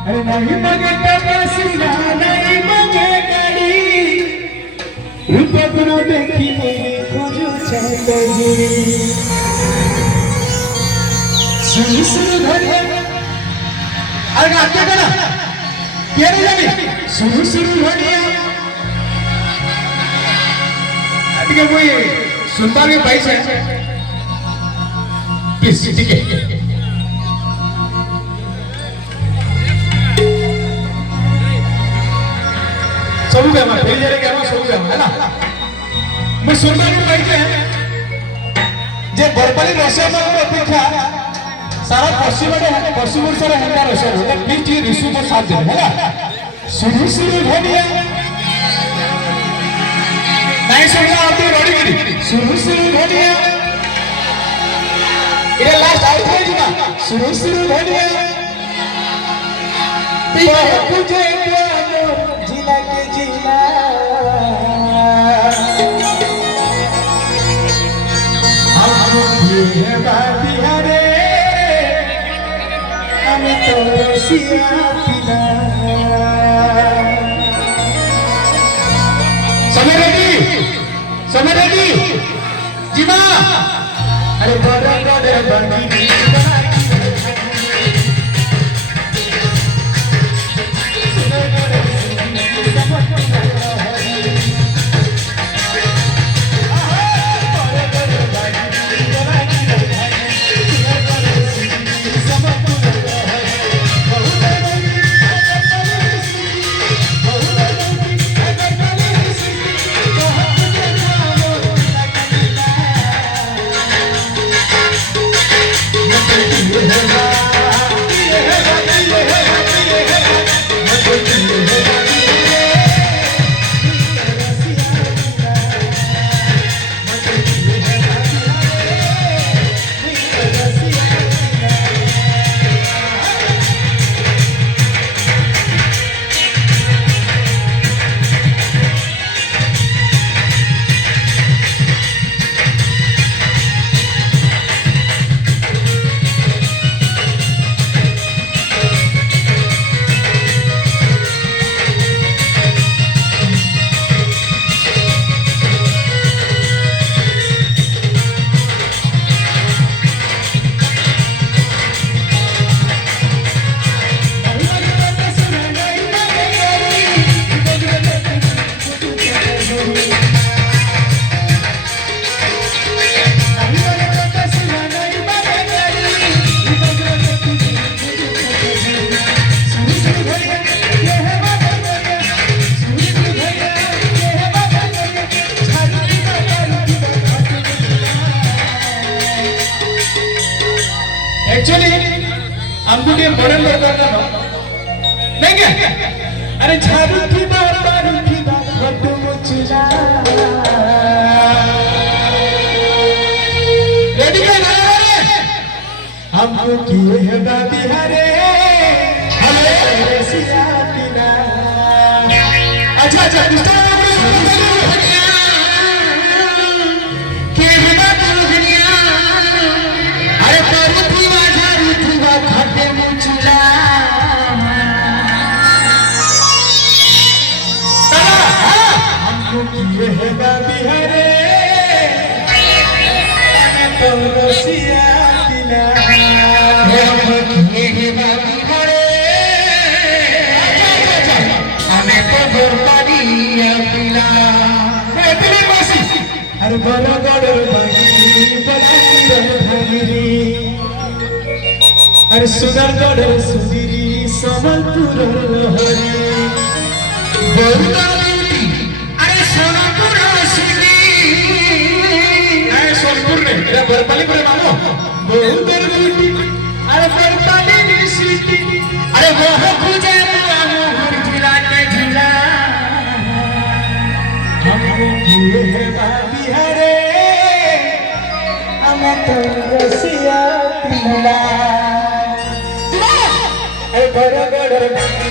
अरे नहीं मगे तपस्या नहीं मगे गाड़ी रूप गुण देखी मेरी खोजू चाहते जी सुनी सुनी घरे अरे आगे करा क्या नहीं जानी सुनी सुनी घरे अभी क्या कोई सुनता भी पैसे प्लीज ठीक है सब गया मैं फेल जाने गया सब गया है ना मैं सुनता भी पैसे जे बरपाली रसिया में अपेक्षा सारा पश्चिम ओडिशा रे हेंगा रसिया होता प्लीज जी रिसु को साथ दे है ना शुरू शुरू घोड़िया नहीं सुनना आप रोड़ी गिरी शुरू शुरू घोड़िया इधर लास्ट आउट हो जीवा शुरू शुरू घोड़िया तुझे जिला के जिला ये बिहारे हम तो रसिया पिला समय रेडी जीवा अरे बड़ा बड़ा बनी एक्चुअली हमको ये मॉडल दरकार ना नहीं क्या अरे झाड़ू की बात बड्डू मुचला रेडी क्या ना हमको किए है बिहारे हमें रसिया पिला अच्छा अच्छा बिहारे तो रसिया पिला हमें तो गोरपारिया पिला अरे बड़ा बड़ा अरे सुंदर गढ़ सुंदरी समलपुर हरी अरे बरपाली पर मानो बहुत बरपाली अरे बरपाली सिटी अरे वो खुजे मानो हर जिला के जिला हमको किए है बिहारे हमें तो रसिया पिला अरे बड़ा बड़ा